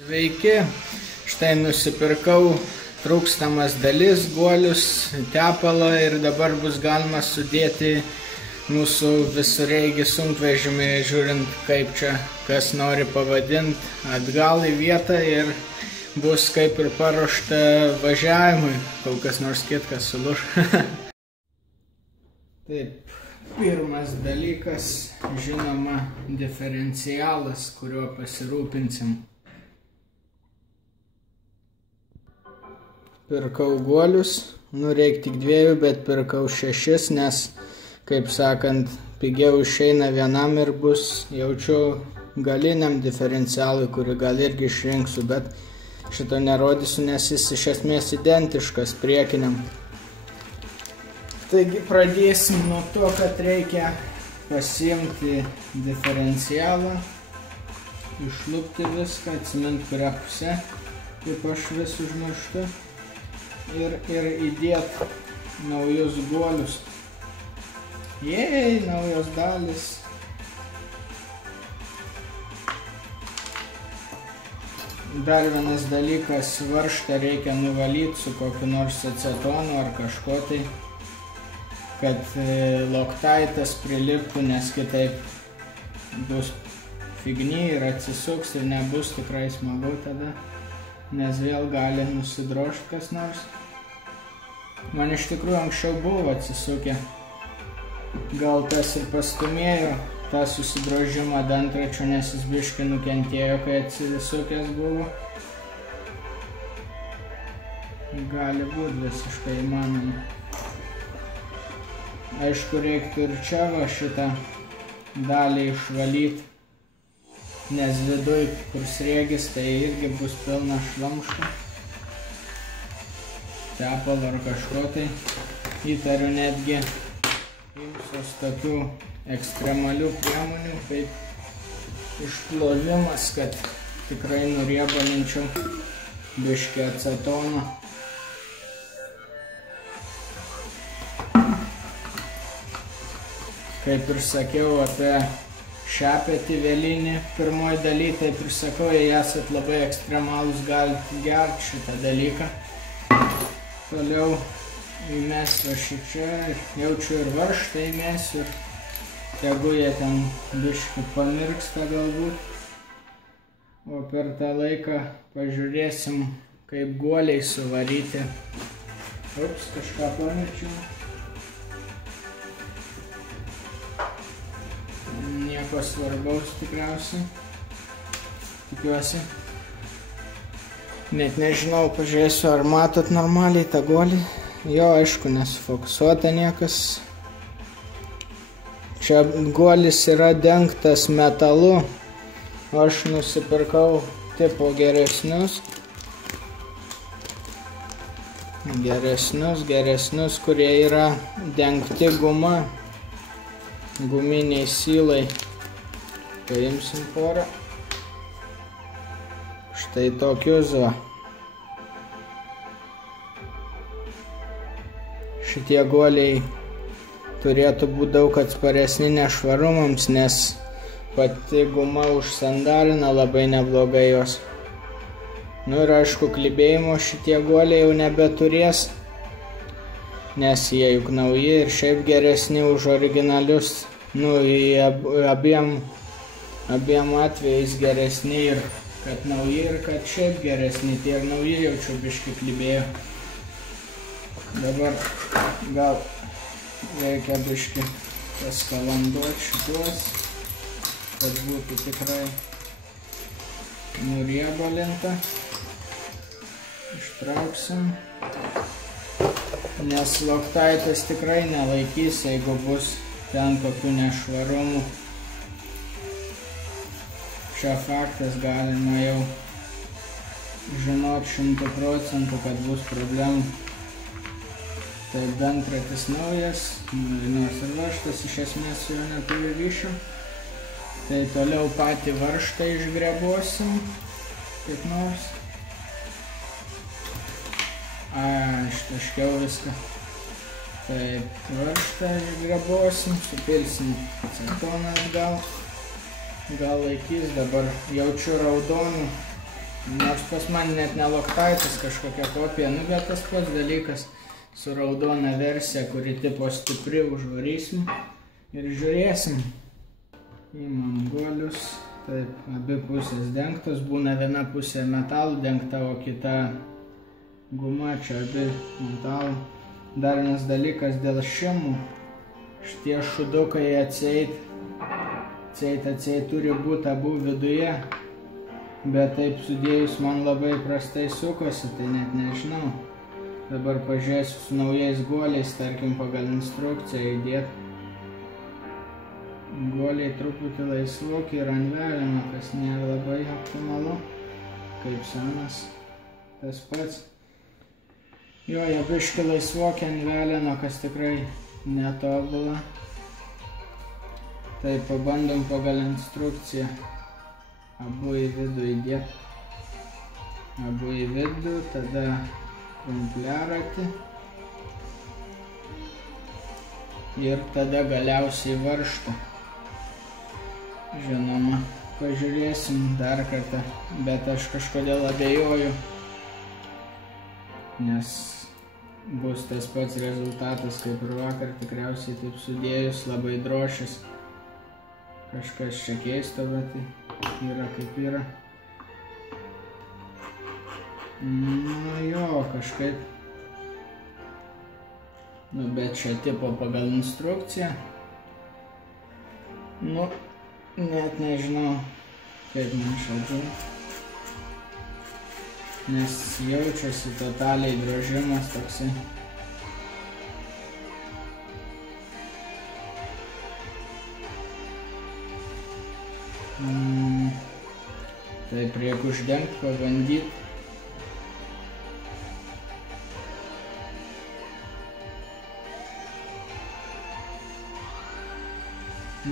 Sveiki, štai nusipirkau trūkstamas dalis, guolius, tepalą ir dabar bus galima sudėti mūsų visureigį sunkvežimį, žiūrint kaip čia kas nori pavadinti, atgal į vietą ir bus kaip ir paruošta važiavimui, kol kas nors kitkas sulūš. Taip, pirmas dalykas, žinoma, diferencialas, kuriuo pasirūpinsim. Pirkau guolius, reikia tik 2, bet pirkau 6, nes, kaip sakant, pigiau išeina vienam ir bus, jaučiu, galiniam diferencialui, kurį gal irgi išrinksiu, bet šito nerodysiu, nes jis iš esmės identiškas priekiniam. Taigi pradėsim nuo to, kad reikia pasiimti diferencialą, išlupti viską, atsiminti kurią pusę, kaip aš vis užmirštu. Ir įdėti naujus guolius. Jei, naujos dalis. Dar vienas dalykas, varžtą reikia nuvalyti su kokiu nors acetonu ar kažko tai, kad Loctitas priliptų, nes kitaip bus figny ir atsisuks ir nebus tikrai smagu tada, nes vėl gali nusidrožti kas nors. Man iš tikrųjų anksčiau buvo atsisukę, gal tas ir pastumėjo tą susidrožimą dantračio, nes jis biškį nukentėjo, kai atsisukęs buvo. Gali būti visiškai įmanoma. Aišku, reiktų ir čia va šitą dalį išvalyti, nes viduj, kur sriegis, tai irgi bus pilna šlamšto. Tepalo ar kažko tai. Įtariu netgi imsiuos tokių ekstremalių priemonių, kaip išplovimas, kad tikrai nuriebalinčiau biškį acetoną. Kaip ir sakiau apie šepetį vėlinį pirmoji daly, taip ir sakau, jei esat labai ekstremalus, galite gerti šitą dalyką. Toliau įmesiu šičia, jaučiu ir varžtą įmesiu, ir tegu jie ten biškį pamirksta galbūt. O per tą laiką pažiūrėsim, kaip guoliai suvaryti. Ups, kažką pamirčiau. Nieko svarbaus tikriausiai. Tikiuosi. Net nežinau, pažiūrėsiu, ar matot normaliai tą guolį. Jo, aišku, nesufokusuota niekas. Čia guolis yra dengtas metalu. Aš nusipirkau tipo geresnius, kurie yra dengti guma, guminiai sylai. Paimsim porą. Štai tokius va. Šitie guoliai turėtų būti daug atsparesni nešvarumams, nes pati guma užsandarina labai neblogai jos. Ir aišku, klibėjimo šitie guoliai jau nebeturės, nes jie juk nauji ir šiaip geresni už originalius. Abiem atvejais geresni ir kad nauji ir kad šiaip geresni, tie ir nauji jaučiu biškį klibėjo. Dabar gal reikia biškį paskalanduoti šituos, kad būtų tikrai nuriebalinta. Ištrauksim, nes Loctitas tikrai nelaikys, jeigu bus ten kokių nešvarumų. Čia faktas, galima jau žinot 100%, kad bus problemų. Tai dantratis naujas, nors ir varžtas iš esmės su juo neturi ryšio. Tai toliau patį varžtą išgrebuosim, kaip nors. Ištaškiau viską. Taip, varžtą išgrebuosim, supilsim acetoną atgal. Gal laikys, dabar jaučiu raudonų Nors pas man net ne Loctite'as kažkokia kopija, nu bet tas pats dalykas su raudona versija, kuri tipo stipri, užvarysim ir žiūrėsim. Įmam guolius, taip, abi pusės dengtos, būna viena pusė metalų dengta, o kita guma, čia abi metalų. Dar vienas dalykas dėl šimų, šitie šudukai atseit turi būti abu viduje, bet taip sudėjus man labai prastai sukosi, tai net nežinau. Dabar pažiūrėsiu su naujais guoliais, tarkim pagal instrukciją įdėti. Guoliai truputį laisvoki ir ant velino, kas nėra labai optimalu, kaip senas, tas pats. Jo, jie biški laisvoki ant velino, kas tikrai netobula. Tai pabandom pagal instrukciją abu į vidų įdėti. Abu į vidų, tada krumpliaratį. Ir tada galiausiai varžtą. Žinoma, pažiūrėsim dar kartą, bet aš kažkodėl abejoju, nes bus tas pats rezultatas kaip ir vakar, tikriausiai taip sudėjus labai drošis. Kažkas čia keisto, bet yra kaip yra. Nu jo, kažkaip. Nu bet čia tipo pagal instrukciją. Nu, net nežinau, kaip man šaltai. Nes jaučiasi totaliai drožimas toksai. Taip, reikia uždengti, pabandyti.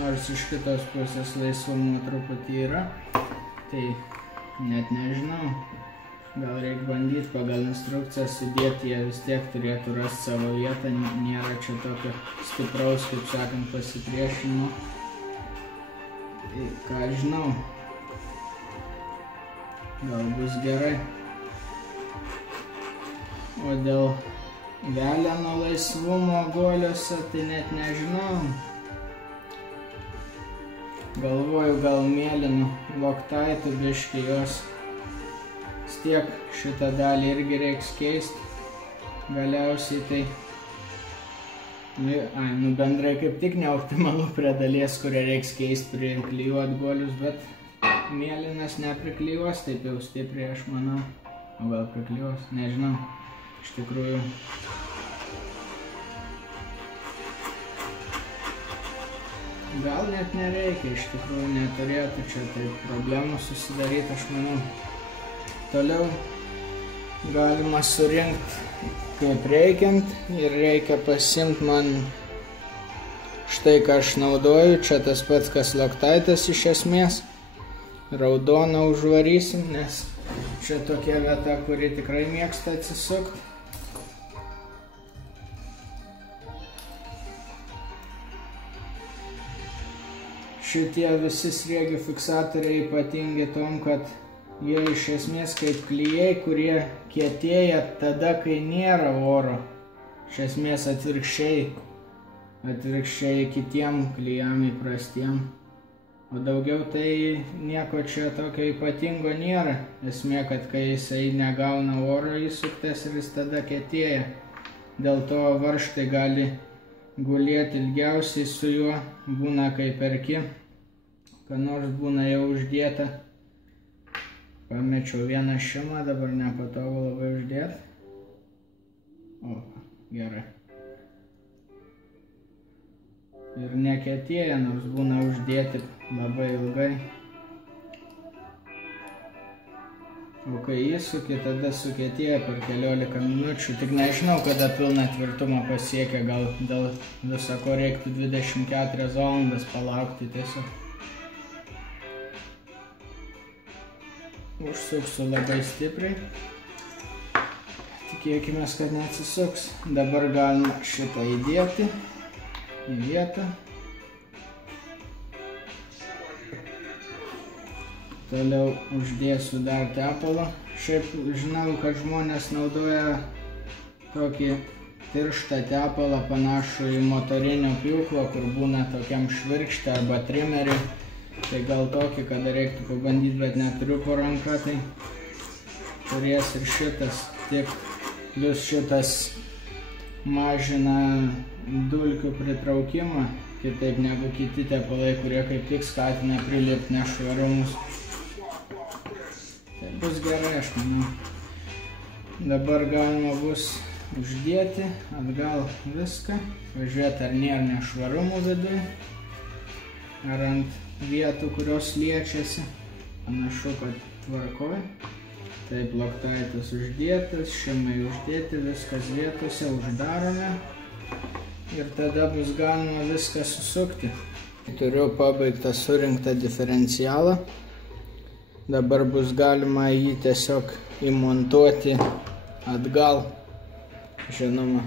Nors iš kitos pusės laisvumo truputį yra, tai net nežinau. Gal reikia bandyti pagal instrukciją sudėti, jie vis tiek turėtų rasti savo vietą, nėra čia tokio stipraus, kaip sakant, pasipriešinimo. Tai ką žinau, gal bus gerai. O dėl veleno laisvumo guoliuose, tai net nežinau. Galvoju, gal mėlynu Loctite'u biškį jos. Vis tiek šitą dalį irgi reiks keisti. Galiausiai tai nu bendrai kaip tik neoptimalu prie dalies, kurią reiks keisti, priklijuoti guolius, bet mėlynas nepriklijuos taip jau stipriai, aš manau. O gal priklijuos, nežinau. Iš tikrųjų. Gal net nereikia, iš tikrųjų neturėtų čia taip problemų susidaryti, aš manau. Toliau galima surinkti kaip reikiant ir reikia pasimti man štai ką aš naudoju, čia tas pats kas Loctite'as iš esmės. Raudoną užvarysim, nes čia tokia vieta, kuri tikrai mėgsta atsisukti. Šitie visi sriegių fiksatoriai ypatingi tom, kad jie iš esmės kaip klijai, kurie kietėja tada, kai nėra oro. Iš esmės atvirkščiai kitiem klijam įprastiem. O daugiau tai nieko čia tokio ypatingo nėra. Esmė, kad kai jisai negauna oro įsuktas ir jis tada kietėja. Dėl to varžtai gali gulėti ilgiausiai su juo. Būna kai perki, ką nors būna jau uždėta. Pamečiau vieną šimą, dabar nepatogu labai uždėti. O, gerai. Ir nekietėja, nors būna uždėti labai ilgai. O kai įsuki, tada sukietėja per 15 minučių. Tik nežinau, kada pilną tvirtumą pasiekia, gal dėl viso ko reiktų 24 valandas palaukti tiesiog. Užsuksiu labai stipriai. Tikėkime, kad neatsisuks. Dabar galima šitą įdėti į vietą. Toliau uždėsiu dar tepalo. Šiaip žinau, kad žmonės naudoja tokį tirštą tepalą panašų į motorinio pjūklo, kur būna tokiam švirkšte arba trimerį. Tai gal tokį, kada reiktų pabandyti, bet neturiu po ranka, tai turės ir šitas. Tik plus šitas mažina dulkių pritraukimą, kitaip negu kiti tepalai, kurie kaip tik skatina prilipti nešvarumus. Tai bus gerai, aš manau. Dabar galima bus uždėti atgal viską, pažiūrėti, ar nėra nešvarumų viduje, ar ant vietų, kurios liečiasi. Panašu, kad tvarkoj. Taip, Loctitas uždėtas, šimai uždėti, viskas vietose, uždarome. Ir tada bus galima viską susukti. Turiu pabaigtą surinktą diferencialą. Dabar bus galima jį tiesiog įmontuoti atgal. Žinoma,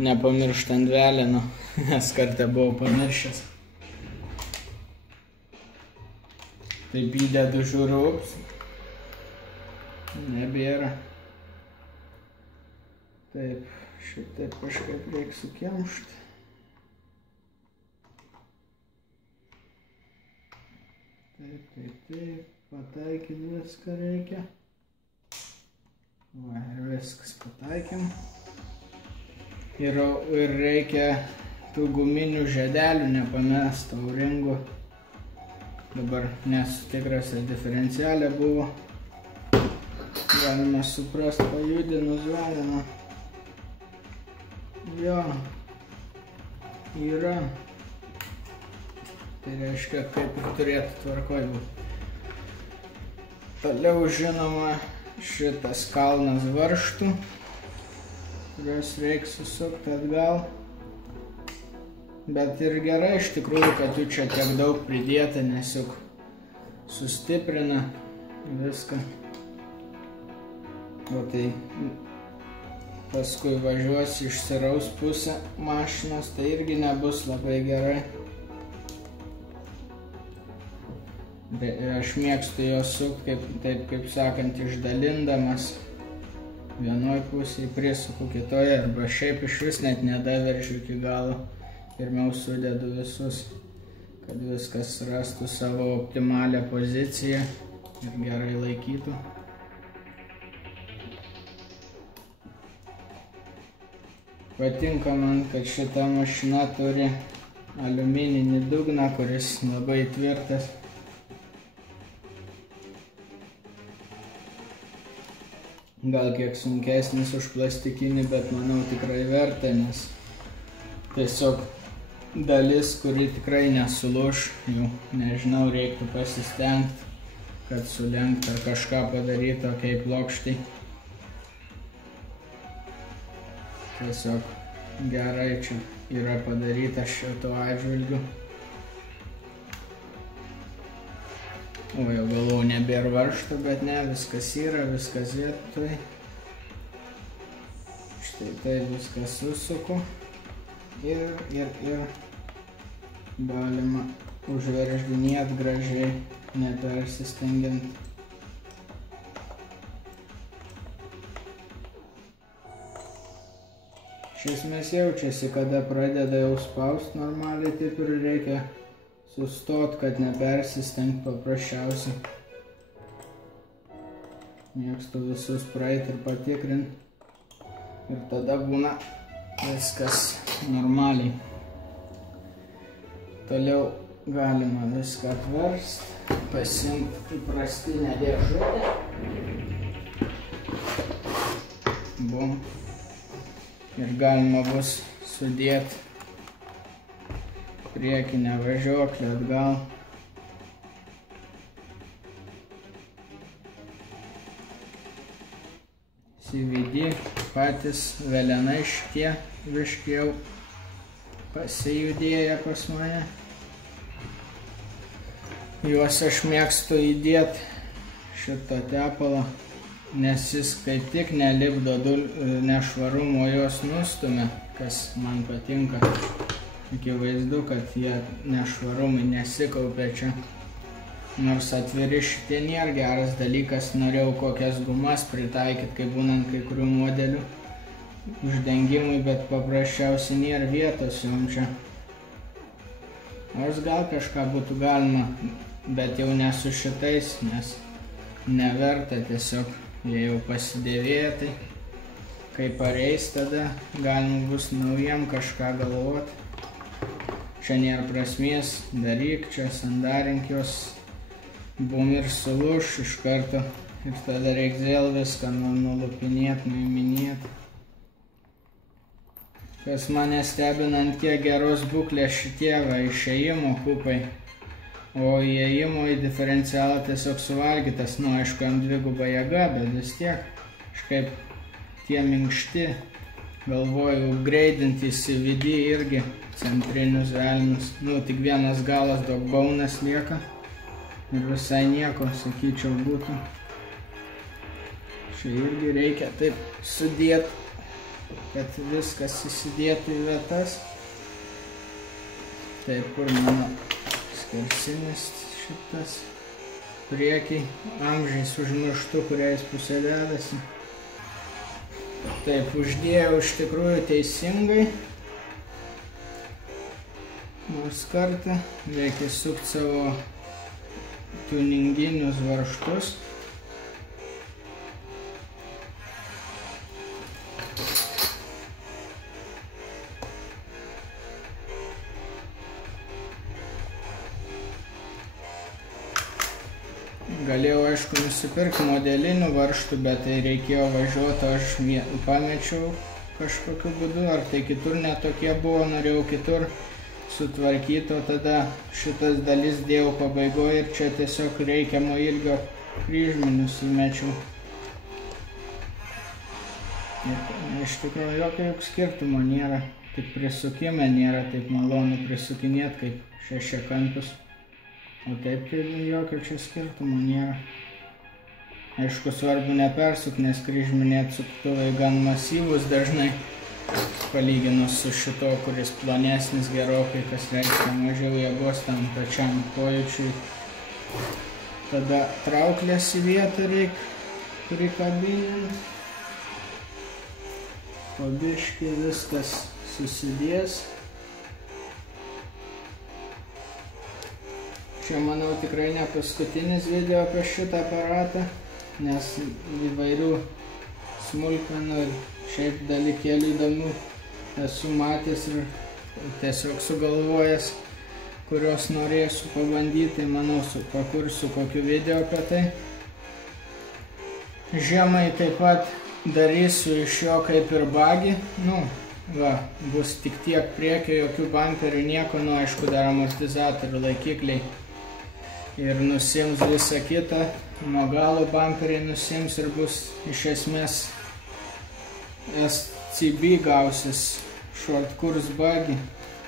nepamirštant veleno, nes kartą buvau pamiršęs. Taip įdedu, žiūriu, ups, nebėra. Taip, šitaip kažkaip reikia sukemšti. Taip, pataikyti viską reikia. Va, ir viskas pataikėm. Ir reikia tų guminių žiedelių nepamest, auringų. Dabar nesu tikras, ar diferencialė buvo. Galima suprast, pajudinus veleną. Jo, yra. Tai reiškia, kaip ir turėtų tvarkoj būti. Toliau, žinoma, šitas kalnas varžtų, kuriuos reikia susukti atgal. Bet ir gerai iš tikrųjų, kad jų čia tiek daug pridėta, nes juk sustiprina viską. O tai paskui važiuos išsiraus pusę mašinos, tai irgi nebus labai gerai. Aš mėgstu jos sukti, taip kaip sakant, išdalindamas. Vienoj pusėje prisuku, kitoje, arba šiaip iš vis net nedaveržiu iki galo. Pirmiau sudedu visus, kad viskas rastų savo optimalią poziciją ir gerai laikytų. Patinka man, kad šita mašina turi aliumininį dugną, kuris labai tvirtas. Gal kiek sunkesnis už plastikinį, bet manau tikrai verta, nes tiesiog dalis, kuri tikrai nesulūš, jau nežinau, reiktų pasistengti, kad sulenkt ar kažką padaryti tokiai plokštai. Tiesiog gerai čia yra padaryta šito atžvilgiu. O jau galvau, nebėra varžtų, bet ne, viskas yra, viskas vietoj. Štai tai viskas susuku. Ir galima užverždinėti gražiai, nepersistengiant. Iš esmės jaučiasi, kada pradeda jau spausti normaliai, taip ir reikia sustot, kad nepersistengt paprasčiausiai. Mėgstu visus praeiti ir patikrinti. Ir tada būna viskas normaliai. Toliau galima viską atversti, pasiimti įprastinę dėžutę. Bum. Ir galima bus sudėti priekinę važiuoklę atgal. CVD patys velenai šitie viškiau pasijudėję pas mane. Juos aš mėgstu įdėti šitą tepalą, nes jis kaip tik nelipdo nešvarumo, jos nustumia, kas man patinka. Akivaizdu, kad jie nešvarumai nesikaupia čia. Nors atviri šitie nėra geras dalykas, norėjau kokias gumas pritaikyti, kaip būnant kai kurių modelių uždengimui, bet paprasčiausiai nėra vietos jom čia. Nors gal kažką būtų galima, bet jau ne su šitais, nes neverta tiesiog, jie jau pasidėvėję, tai kai pareis, tada galima bus naujiem kažką galvoti. Čia nėra prasmės, daryk čia, sandarink jos, bum ir sulūš iš karto ir tada reiks vėl viską nulupinėti, nuiminėti. Kas mane stebinant, kiek geros būklės šitie išėjimo kupai, o įėjimo į diferencialą tiesiog suvalgytas, aišku, ant dviguba jėga, bet vis tiek kažkaip tie minkšti, galvoju, upgraidinti CVD irgi centrinius velnius, tik vienas galas dogbaunas lieka. Ir visai nieko, sakyčiau, būtų. Čia irgi reikia taip sudėti, kad viskas įsidėtų į vietas. Taip, kur mano skersinis šitas priekiai, amžiais užmirštu, kuriais pusė vedasi. Taip, uždėjau iš tikrųjų teisingai. Nors kartą reikia sukti savo tuninginius varžtus. Galėjau, aišku, nusipirkti modelinių varžtų, bet tai reikėjo važiuoti, aš pamečiau kažkokiu būdu, ar tai kitur netokie buvo, norėjau kitur sutvarkyti, o tada šitas dalis dėjau pabaigoje ir čia tiesiog reikiamo ilgio kryžminius įmečiau. Iš tikrųjų, jokio skirtumo nėra, tik prisukime nėra taip malonu prisukinėti kaip šešiakampius, o taip jokio čia skirtumo nėra. Aišku, svarbu nepersukti, nes kryžminiai atsuktuvai gan masyvus dažnai, palyginus su šito, kuris plonesnis gerokai, kas reiškia mažiau jėgos tam pačiam pojūčiui. Tada trauklės į vietą reikia prikabinti. Po biškį viskas susidės. Čia, manau, tikrai ne paskutinis video apie šitą aparatą, nes įvairių smulkmenų ir šiaip dalykėlių įdomių esu matęs ir tiesiog sugalvojęs, kurios norėsiu pabandyti, tai manau, pakursiu kokiu video apie tai. Žiemai taip pat darysiu iš jo kaip ir bagį, bus tik tiek priekio, jokių bamperių, nieko, aišku, dar amortizatorių laikikliai ir nusims visą kitą, nuo galo bamperiai nusims ir bus iš esmės SCB gausis short course buggy,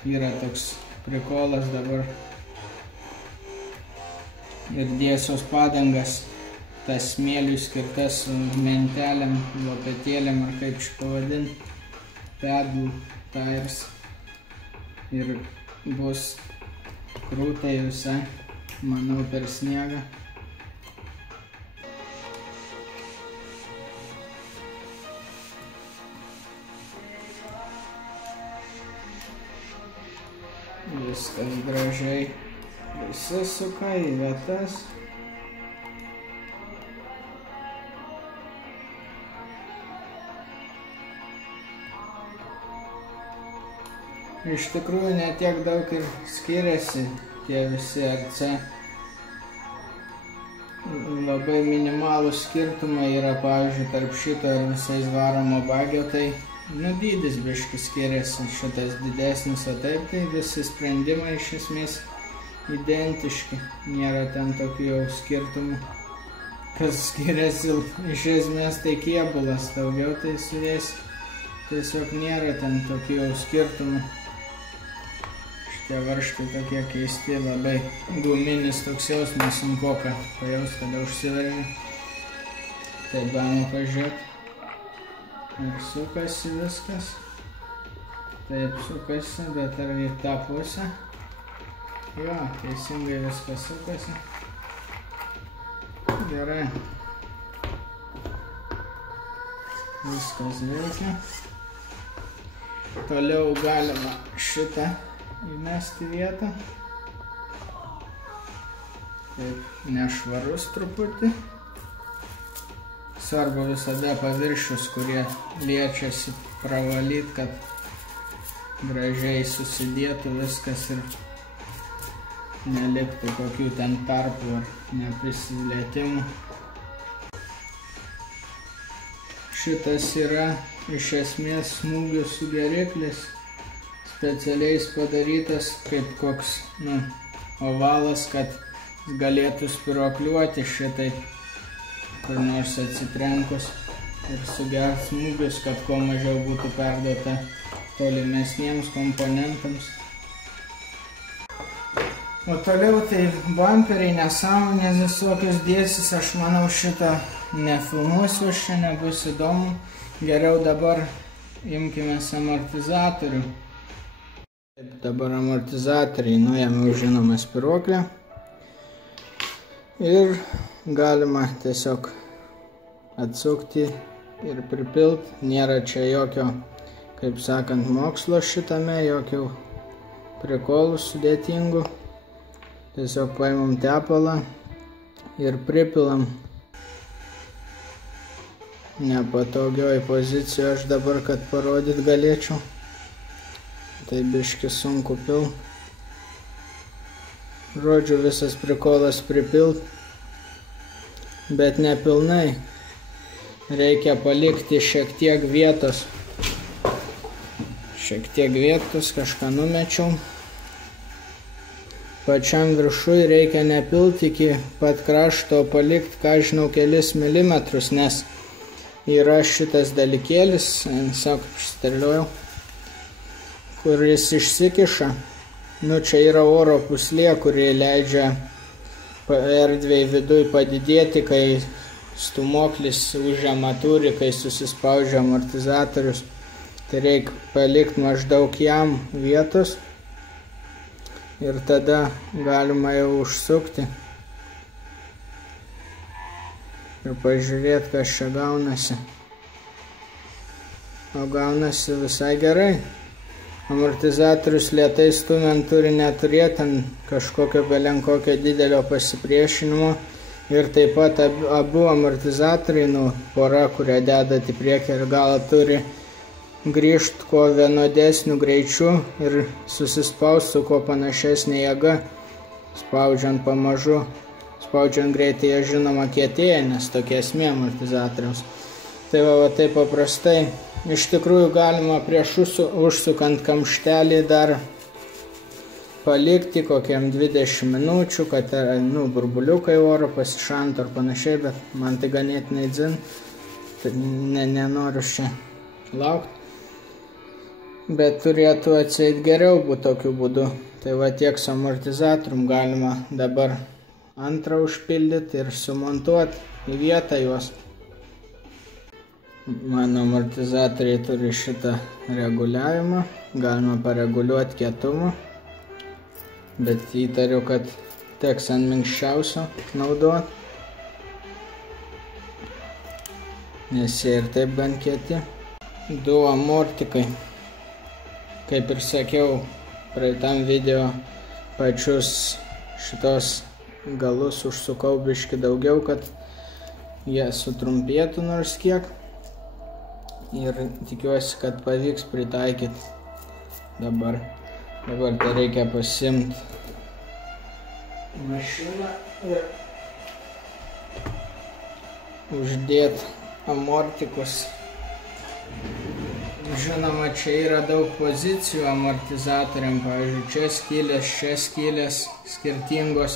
yra toks prikolas dabar. Ir dėsios padangas, tas smėliui skirtas su mentelėm, lopetėlėm, ar kaip čia pavadinti, pedal tires. Ir bus krūtai visai, manau, per sniegą. Viskas gražiai įsisuka į vietas. Iš tikrųjų netiek daug ir skiriasi tie visi RC. Labai minimalūs skirtumai yra, pavyzdžiui, tarp šito ir visais varomo bagio, tai dydis biškį skiriasi, šitas didesnis, o taip tai visi sprendimai iš esmės identiški, nėra ten tokių jau skirtumų. Kas skiriasi iš esmės tai kėbulas, daugiau tai su jais tiesiog nėra ten tokių jau skirtumų. Šitie varžtai tokie keisti, labai guminis toks jausmas, sunkoka pajaus, kada užsiveržia. Taip galima pažiūrėti. Ir sukasi viskas. Taip sukasi, bet ar į tą pusę? Jo, teisingai viskas sukasi. gerai. Viskas veikia. Toliau galima šitą įmesti vietą. Taip, nešvarus truputį. Svarbu visada paviršius, kurie liečiasi, pravalyti, kad gražiai susidėtų viskas ir neliktų kokių ten tarpų ar neprisilietimų. Šitas yra iš esmės smūgių sugeriklis, specialiai padarytas kaip koks ovalas, kad galėtų spiruokliuoti šitai kur nors atsitrenkus ir sugert smūgius, kad kuo mažiau būtų perduota tolimesniems komponentams. O toliau tai bumperiai, nesąmonės visokios dėsis, aš manau šitą nefilmuosiu, aš čia nebus įdomu. Geriau dabar imkimės amortizatorių. Dabar amortizatoriai nuėmiau žinoma spiruoklę. Ir galima tiesiog atsukti ir pripilt. Nėra čia jokio, kaip sakant, mokslo šitame, jokių prikolų sudėtingų. Tiesiog paimam tepalą ir pripilam. Nepatogioj pozicijoje aš dabar, kad parodyt galėčiau. Tai biški sunku pilt. Žodžiu, visas prikolas pripilt, bet nepilnai. Reikia palikti šiek tiek vietos. Kažką numečiau. Pačiam viršui reikia nepilti iki pat krašto, palikti, ką žinau, kelis milimetrus, nes yra šitas dalykėlis, išsterliojau, kuris išsikiša. Čia yra oro puslė, kuri leidžia erdvei viduj padidėti, kai stūmoklis užima turi, kai susispaudžia amortizatorius. Tai reikia palikti maždaug jam vietos ir tada galima jau užsukti ir pažiūrėti, kas čia gaunasi. O gaunasi visai gerai. Amortizatorius lėtai stumiant turi neturėti kažkokio belenkokio didelio pasipriešinimo. Ir taip pat abu amortizatoriai, pora, kurią dedat į priekį ir galą, turi grįžti kuo vienodesniu greičiu ir susispaust su kuo panašesnė jėga, spaudžiant pamažu. Spaudžiant greitai jie žinoma kietėja, nes tokia esmė amortizatoriaus. Tai va taip paprastai. Iš tikrųjų galima prieš užsukant kamštelį dar palikti kokiam 20 minučių, kad burbuliukai oro pasišantų ar panašiai, bet man tai ganėtinai dzin, tai nenoriu čia laukti. Bet turėtų atseit geriau būti tokiu būdu. Tai va tiek su amortizatorium galima dabar antrą užpildyti ir sumontuoti į vietą juos. Mano amortizatoriai turi šitą reguliavimą, galima pareguliuoti kietumą, bet įtariu, kad teks ant minkščiausio naudoti, nes jie ir taip gan kieti. Du amortikai, kaip ir sakiau praeitam video, pačius šitos galus užsukau biški daugiau, kad jie sutrumpėtų nors kiek. Ir tikiuosi, kad pavyks pritaikyti dabar. Dabar tai reikia pasimti mašiną ir uždėti amortikus. Žinoma, čia yra daug pozicijų amortizatoriam, pavyzdžiui, čia skylės skirtingos.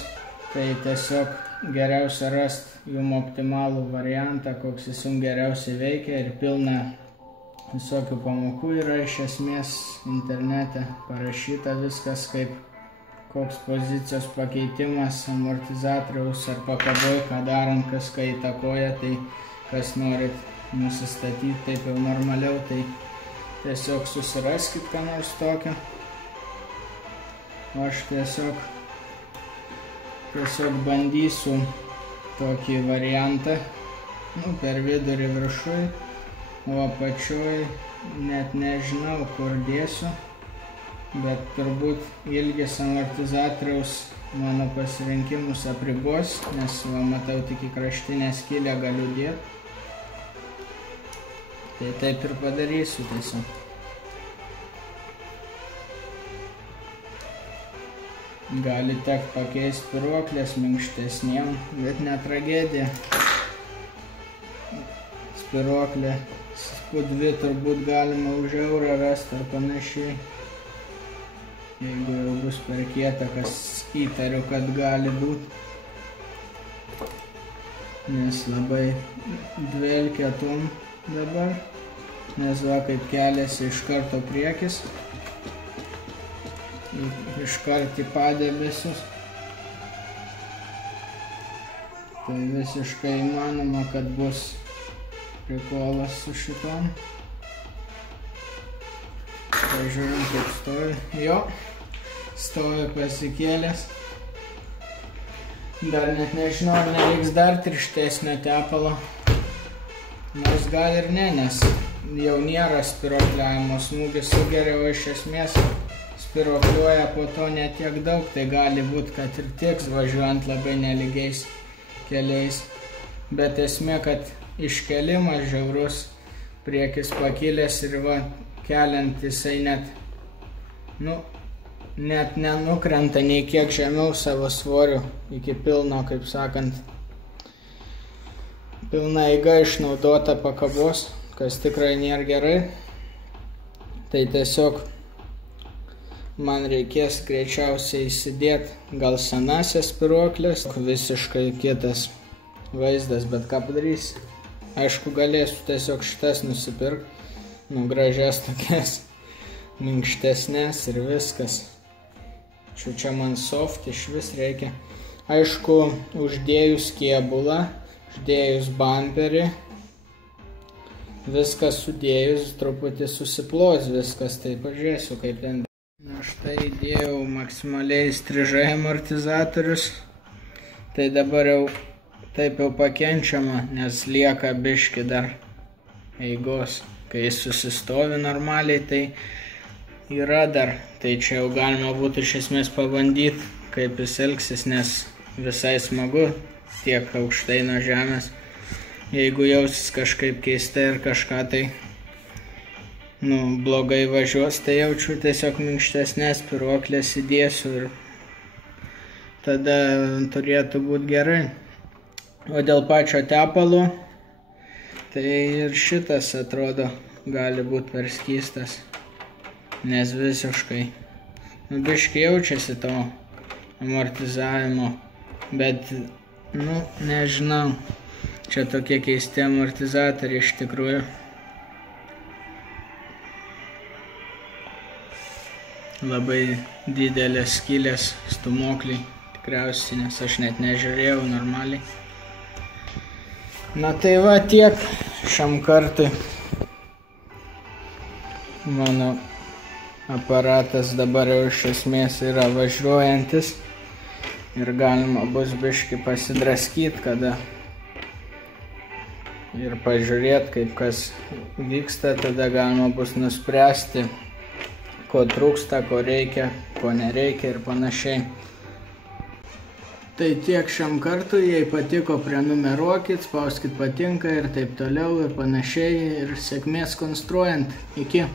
Tai tiesiog geriausia rasti jum optimalų variantą, koks jis jums geriausiai veikia, ir pilna visokių pamokų yra iš esmės internete parašyta viskas, kaip koks pozicijos pakeitimas amortizatoriaus ar pakaboj, ką darant, kas ką įtakoja. Tai kas norit nusistatyti taip jau normaliau, tai tiesiog susiraskit ką nors tokio. O aš tiesiog bandysiu tokį variantą, per vidurį viršui, o apačioj net nežinau, kur dėsiu, bet turbūt ilgis amortizatoriaus mano pasirinkimus apribos, nes matau tik į kraštinę skylę galiu dėti. Tai taip ir padarysiu tiesiog. Gali tekt pakeisti spyruoklės minkštesniem, bet ne tragedija. Spyruoklė dvi turbūt galima už eurą rasti ar panašiai. Jeigu jau bus per kieta, kas įtariu, kad gali būti. Nes labai dvelkia tum dabar. Nes va kaip keliasi iš karto priekis. Iškart į padebesius. Tai visiškai įmanoma, kad bus prikolas su šitom. Pažiūrim, kaip stovi. Jo, stovi pasikėlęs. Dar net nežinau, ar nereiks dar tirštesnio tepalo. Nors gal ir ne, nes jau nėra spyruokliavimo, smūgis sugeria, o iš esmės spyruokliuoja po to ne tiek daug, tai gali būti, kad ir tiks važiuojant labai nelygiais keliais. Bet esmė, kad iškelimas žiaurus, priekis pakilęs ir va, keliant jisai net nenukrenta nei kiek žemiau savo svoriu iki pilno, kaip sakant, pilna eiga išnaudota pakabos, kas tikrai nėra gerai. Tai tiesiog man reikės greičiausiai įsidėti gal senasias spyruoklės, visiškai kitas vaizdas, bet ką padarysi. Aišku, galėsiu tiesiog šitas nusipirkti, gražias tokias, minkštesnės ir viskas. Čia man soft iš vis reikia. Aišku, uždėjus kėbulą, uždėjus bamperį, viskas sudėjus, truputį susiplos viskas, tai pažiūrėsiu, kaip ten. Na štai įdėjau maksimaliai įstrižai amortizatorius, tai dabar jau taip jau pakenčiama, nes lieka biški dar eigos. Kai jis susistovi normaliai, tai yra dar, tai čia jau galima būtų iš esmės pabandyti, kaip jis elgsis, nes visai smagu tiek aukštai nuo žemės. Jeigu jausis kažkaip keistai ir kažką tai blogai važiuos, tai jaučiu tiesiog minkštesnės spyruoklės įdėsiu ir tada turėtų būti gerai. O dėl pačio tepalo, tai ir šitas atrodo gali būti per skystas, nes visiškai biškai jaučiasi to amortizavimo, bet nežinau, čia tokie keisti amortizatoriai iš tikrųjų. Labai didelės skylės stūmokliai, tikriausiai, nes aš net nežiūrėjau normaliai. Na tai va tiek šiam kartui. Mano aparatas dabar jau iš esmės yra važiuojantis ir galima bus biškį pasidraskyti, kada ir pažiūrėti, kaip kas vyksta, tada galima bus nuspręsti, ko trūksta, ko reikia, ko nereikia ir panašiai. Tai tiek šiam kartui, jei patiko, prenumeruokit, spauskit patinka ir taip toliau ir panašiai ir sėkmės konstruojant. Iki.